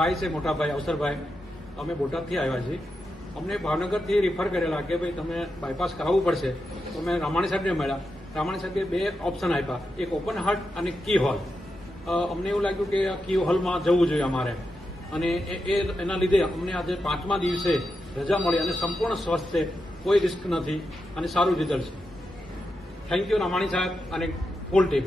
ભાઈ છે, મોટા ભાઈ અવસરભાઈ, અમે બોટાદથી આવ્યા છીએ. અમને ભાવનગરથી રિફર કરેલા કે ભાઈ તમે બાયપાસ કરાવવું પડશે. તો અમે રામાણી સાહેબને મળ્યા. રામાણી સાહેબે 2 ઓપ્શન આપ્યા, એક ઓપન હાર્ટ અને કી હોલ. અમને એવું લાગ્યું કે કી હોલમાં જવું જોઈએ અમારે, અને એના લીધે અમને આજે 5મા દિવસે રજા મળી અને સંપૂર્ણ સ્વસ્થ છે, કોઈ રિસ્ક નથી અને સારું રિઝલ્ટ છે. થેન્ક યુ રામાણી સાહેબ અને ફૂલ ટીમ.